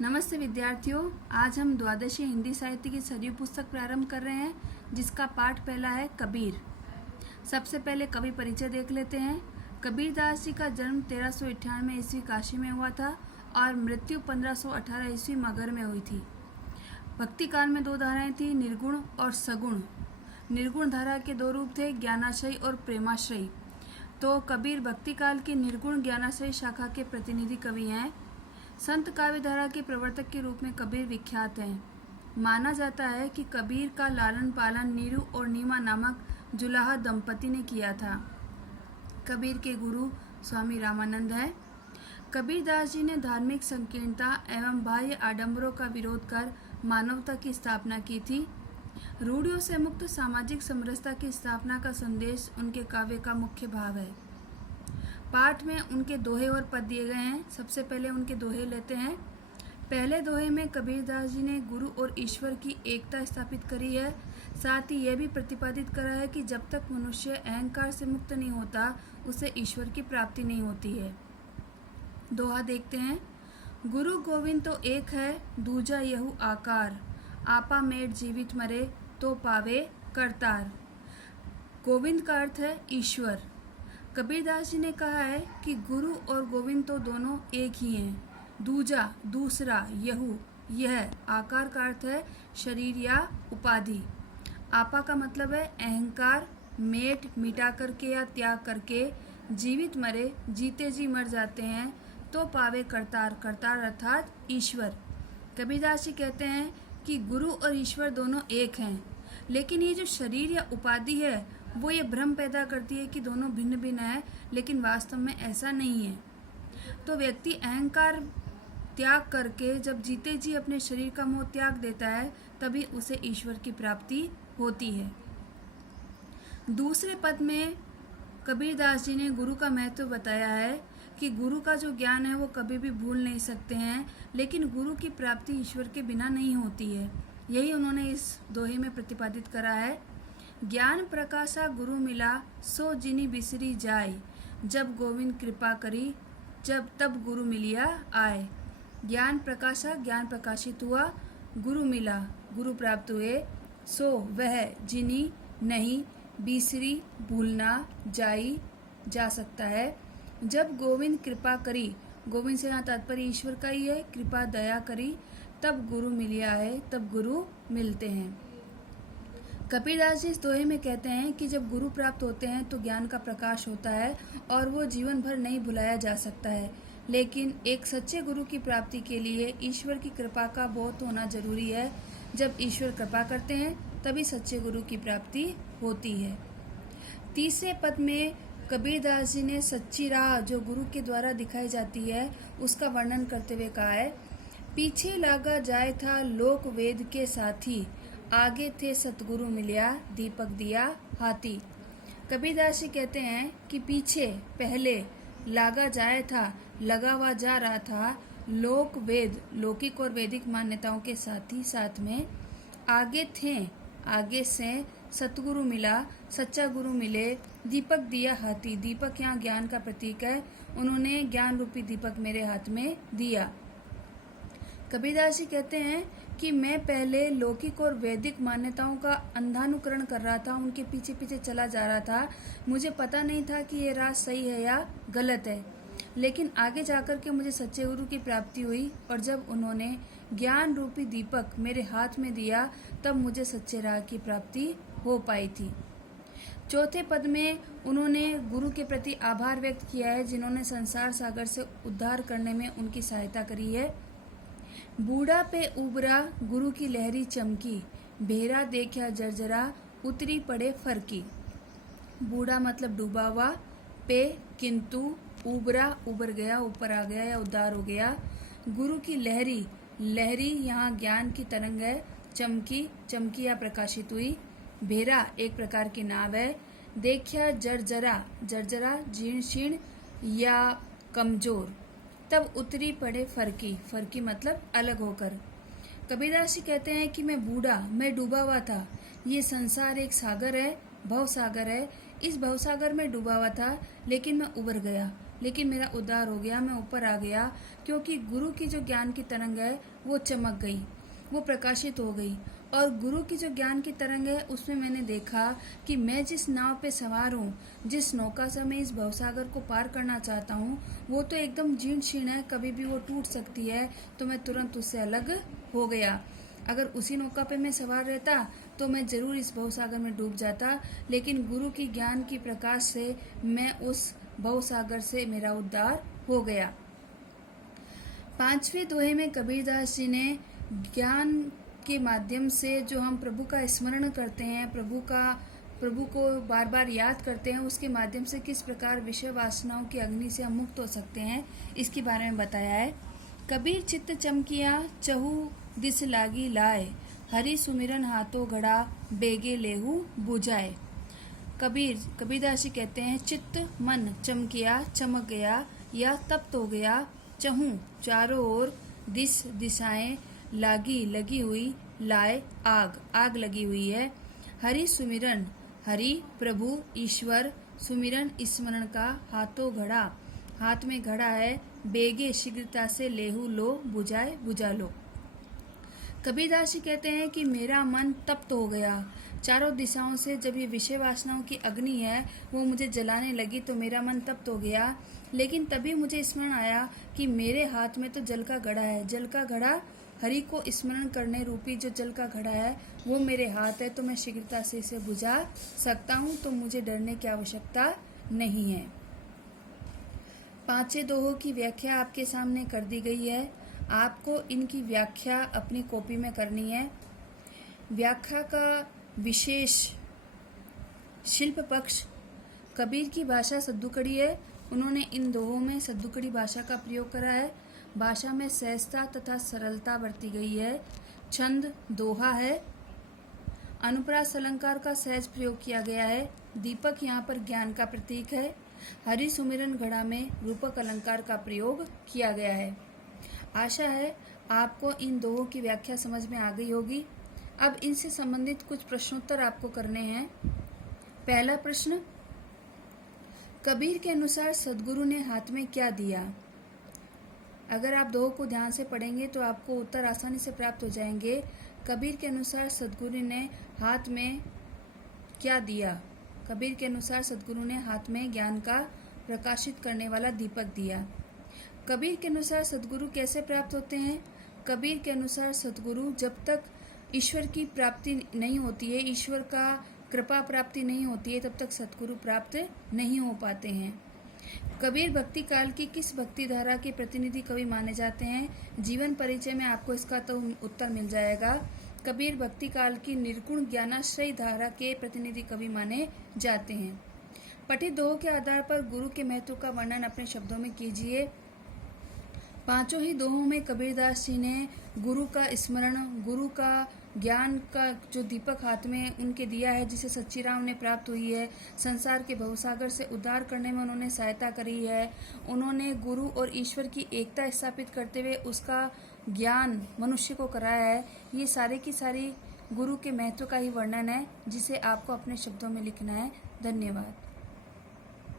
नमस्ते विद्यार्थियों, आज हम द्वादशी हिंदी साहित्य की सरयू पुस्तक प्रारंभ कर रहे हैं, जिसका पाठ पहला है कबीर। सबसे पहले कवि परिचय देख लेते हैं। कबीर दास जी का जन्म 1398 ईस्वी काशी में हुआ था और मृत्यु 1518 ईस्वी मगध में हुई थी। भक्ति काल में दो धाराएं थी, निर्गुण और सगुण। निर्गुण धारा के दो रूप थे, ज्ञानाश्रयी और प्रेमाश्रयी। तो कबीर भक्ति काल के निर्गुण ज्ञानाश्रयी शाखा के प्रतिनिधि कवि हैं। संत काव्य धारा के प्रवर्तक के रूप में कबीर विख्यात हैं। माना जाता है कि कबीर का लालन पालन नीरू और नीमा नामक जुलाहा दंपति ने किया था। कबीर के गुरु स्वामी रामानंद हैं। कबीर दास जी ने धार्मिक संकीर्णता एवं बाह्य आडंबरों का विरोध कर मानवता की स्थापना की थी। रूढ़ियों से मुक्त सामाजिक समरसता की स्थापना का संदेश उनके काव्य का मुख्य भाव है। पाठ में उनके दोहे और पद दिए गए हैं। सबसे पहले उनके दोहे लेते हैं। पहले दोहे में कबीर दास जी ने गुरु और ईश्वर की एकता स्थापित करी है। साथ ही यह भी प्रतिपादित करा है कि जब तक मनुष्य अहंकार से मुक्त नहीं होता, उसे ईश्वर की प्राप्ति नहीं होती है। दोहा देखते हैं। गुरु गोविंद तो एक है, दूजा यहू आकार। आपा मेट जीवित मरे, तो पावे करतार। गोविंद का अर्थ है ईश्वर। कबीरदास जी ने कहा है कि गुरु और गोविंद तो दोनों एक ही हैं। दूजा दूसरा, यहू यह, आकार का अर्थ है शरीर या उपाधि। आपा का मतलब है अहंकार, मेट मिटा करके या त्याग करके, जीवित मरे जीते जी मर जाते हैं, तो पावे करतार, करतार अर्थात ईश्वर। कबीरदास जी कहते हैं कि गुरु और ईश्वर दोनों एक हैं, लेकिन ये जो शरीर या उपाधि है वो ये भ्रम पैदा करती है कि दोनों भिन्न भिन्न है, लेकिन वास्तव में ऐसा नहीं है। तो व्यक्ति अहंकार त्याग करके जब जीते जी अपने शरीर का मोह त्याग देता है, तभी उसे ईश्वर की प्राप्ति होती है। दूसरे पद में कबीरदास जी ने गुरु का महत्व बताया है कि गुरु का जो ज्ञान है वो कभी भी भूल नहीं सकते हैं, लेकिन गुरु की प्राप्ति ईश्वर के बिना नहीं होती है। यही उन्होंने इस दोहे में प्रतिपादित करा है। ज्ञान प्रकाशा गुरु मिला, सो जिनी बिसरी जाए। जब गोविंद कृपा करी, जब तब गुरु मिलिया आए। ज्ञान प्रकाशा, ज्ञान प्रकाशित हुआ, गुरु मिला, गुरु प्राप्त हुए, सो वह जिनी नहीं बिसरी भूलना जाई जा सकता है। जब गोविंद कृपा करी, गोविंद से यहाँ तात्पर्य ईश्वर का ही है, कृपा दया करी, तब गुरु मिलिया है, तब गुरु मिलते हैं। कबीरदास जी इस दोहे में कहते हैं कि जब गुरु प्राप्त होते हैं तो ज्ञान का प्रकाश होता है और वो जीवन भर नहीं भुलाया जा सकता है। लेकिन एक सच्चे गुरु की प्राप्ति के लिए ईश्वर की कृपा का बहुत होना जरूरी है। जब ईश्वर कृपा करते हैं तभी सच्चे गुरु की प्राप्ति होती है। तीसरे पद में कबीरदास जी ने सच्ची राह जो गुरु के द्वारा दिखाई जाती है उसका वर्णन करते हुए कहा है। पीछे लागा जाए था लोक वेद के साथी, आगे थे सतगुरु मिलिया, दीपक दिया हाथी। कबीरदास जी कहते हैं कि पीछे पहले लागा जाए था, लगा हुआ जा रहा था, लोक वेद लौकिक और वैदिक मान्यताओं के साथ ही साथ में आगे थे, आगे से सतगुरु मिला, सच्चा गुरु मिले, दीपक दिया हाथी। दीपक यहाँ ज्ञान का प्रतीक है। उन्होंने ज्ञान रूपी दीपक मेरे हाथ में दिया। कबीरदास जी कहते हैं कि मैं पहले लौकिक और वैदिक मान्यताओं का अंधानुकरण कर रहा था, उनके पीछे पीछे चला जा रहा था। मुझे पता नहीं था कि ये राह सही है या गलत है, लेकिन आगे जाकर के मुझे सच्चे गुरु की प्राप्ति हुई और जब उन्होंने ज्ञान रूपी दीपक मेरे हाथ में दिया, तब मुझे सच्चे राह की प्राप्ति हो पाई थी। चौथे पद में उन्होंने गुरु के प्रति आभार व्यक्त किया है, जिन्होंने संसार सागर से उद्धार करने में उनकी सहायता करी है। बूढ़ा पे उबरा गुरु की लहरी चमकी, भेरा देखा जर्जरा उतरी पड़े फरकी। बूढ़ा मतलब डूबा हुआ, पे किंतु, उबरा उबर गया, ऊपर आ गया या उद्धार हो गया। गुरु की लहरी, लहरी यहाँ ज्ञान की तरंग है। चमकी, चमकी या प्रकाशित हुई। भेरा एक प्रकार की नाव है। देखा जर्जरा, जर्जरा जीर्ण शीर्ण या कमजोर। तब उतरी पड़े फरकी, फरकी मतलब अलग होकर। कबीरदास जी कहते हैं कि मैं बूढ़ा, मैं डूबा हुआ था। ये संसार एक सागर है, भव सागर है। इस भवसागर में डूबा हुआ था, लेकिन मैं उबर गया, लेकिन मेरा उद्धार हो गया, मैं ऊपर आ गया, क्योंकि गुरु की जो ज्ञान की तरंग है वो चमक गई, वो प्रकाशित हो गई। और गुरु की जो ज्ञान की तरंग है उसमें मैंने देखा कि मैं जिस नाव पे सवार हूँ, जिस नौका से मैं इस भवसागर को पार करना चाहता हूँ, वो तो एकदम जीर्ण शीर्ण है, कभी भी वो टूट सकती है। तो मैं तुरंत उससे अलग हो गया। अगर उसी नौका पे मैं सवार रहता तो मैं जरूर इस भवसागर में डूब जाता, लेकिन गुरु की ज्ञान की प्रकाश से मैं उस भवसागर से मेरा उद्धार हो गया। 5वें दोहे में कबीरदास जी ने ज्ञान के माध्यम से जो हम प्रभु का स्मरण करते हैं, प्रभु को बार बार याद करते हैं, उसके माध्यम से किस प्रकार विषय वासनाओं की अग्नि से हम मुक्त हो सकते हैं, इसके बारे में बताया है। कबीर चित्त चमकिया चहु दिस लागी लाए, हरि सुमिरन हाथों घड़ा बेगे लेहू बुझाए। कबीरदास जी कहते हैं चित्त मन चमकिया चमक गया या तप्त हो गया, चहु चारों ओर, दिशाएं लागी लगी हुई, लाए आग लगी हुई है। हरि सुमिरन हरि प्रभु ईश्वर, सुमिरन स्मरण का, हाथों घड़ा हाथ में घड़ा है, बेगे शीघ्रता से, लेहू लो बुझाए बुझा लो। कबीरदास जी कहते हैं कि मेरा मन तप्त हो गया, चारों दिशाओं से जब ये विषय वासनाओं की अग्नि है वो मुझे जलाने लगी तो मेरा मन तप्त हो गया। लेकिन तभी मुझे स्मरण आया कि मेरे हाथ में तो जल का घड़ा है, जल का घड़ा हरि को स्मरण करने रूपी जो जल का घड़ा है वो मेरे हाथ है, तो मैं शीघ्रता से इसे बुझा सकता हूँ, तो मुझे डरने की आवश्यकता नहीं है। 5 दोहों की व्याख्या आपके सामने कर दी गई है। आपको इनकी व्याख्या अपनी कॉपी में करनी है। व्याख्या का विशेष शिल्प पक्ष कबीर की भाषा सद्दुकड़ी है। उन्होंने इन दोहों में सद्दुकड़ी भाषा का प्रयोग करा है। भाषा में सहजता तथा सरलता बरती गई है। छंद दोहा है। अनुप्रास अलंकार का सहज प्रयोग किया गया है। दीपक यहाँ पर ज्ञान का प्रतीक है। हरि सुमिरन घड़ा में रूपक अलंकार का प्रयोग किया गया है। आशा है आपको इन दोहों की व्याख्या समझ में आ गई होगी। अब इनसे संबंधित कुछ प्रश्नोत्तर आपको करने हैं। पहला प्रश्न, कबीर के अनुसार सद्गुरु ने हाथ में क्या दिया? अगर आप दोहों को ध्यान से पढ़ेंगे तो आपको उत्तर आसानी से प्राप्त हो जाएंगे। कबीर के अनुसार सद्गुरु ने हाथ में क्या दिया? कबीर के अनुसार सद्गुरु ने हाथ में ज्ञान का प्रकाशित करने वाला दीपक दिया। कबीर के अनुसार सद्गुरु कैसे प्राप्त होते हैं? कबीर के अनुसार सद्गुरु जब तक ईश्वर की प्राप्ति नहीं होती है, ईश्वर का कृपा प्राप्ति नहीं होती है, तब तक सद्गुरु प्राप्त नहीं हो पाते हैं। कबीर भक्ति काल की किस भक्ति धारा के प्रतिनिधि कवि माने जाते हैं? जीवन परिचय में आपको इसका तो उत्तर मिल जाएगा। कबीर भक्ति काल की निर्गुण ज्ञानाश्रयी धारा के प्रतिनिधि कवि माने जाते हैं। पठित दोहों के आधार पर गुरु के महत्व का वर्णन अपने शब्दों में कीजिए। पांचों ही दोहों में कबीरदास जी ने गुरु का स्मरण, गुरु का ज्ञान का जो दीपक हाथ में उनके दिया है, जिसे सच्ची राह उन्हें प्राप्त हुई है, संसार के भवसागर से उद्धार करने में उन्होंने सहायता करी है। उन्होंने गुरु और ईश्वर की एकता स्थापित करते हुए उसका ज्ञान मनुष्य को कराया है। ये सारे की सारी गुरु के महत्व का ही वर्णन है, जिसे आपको अपने शब्दों में लिखना है। धन्यवाद।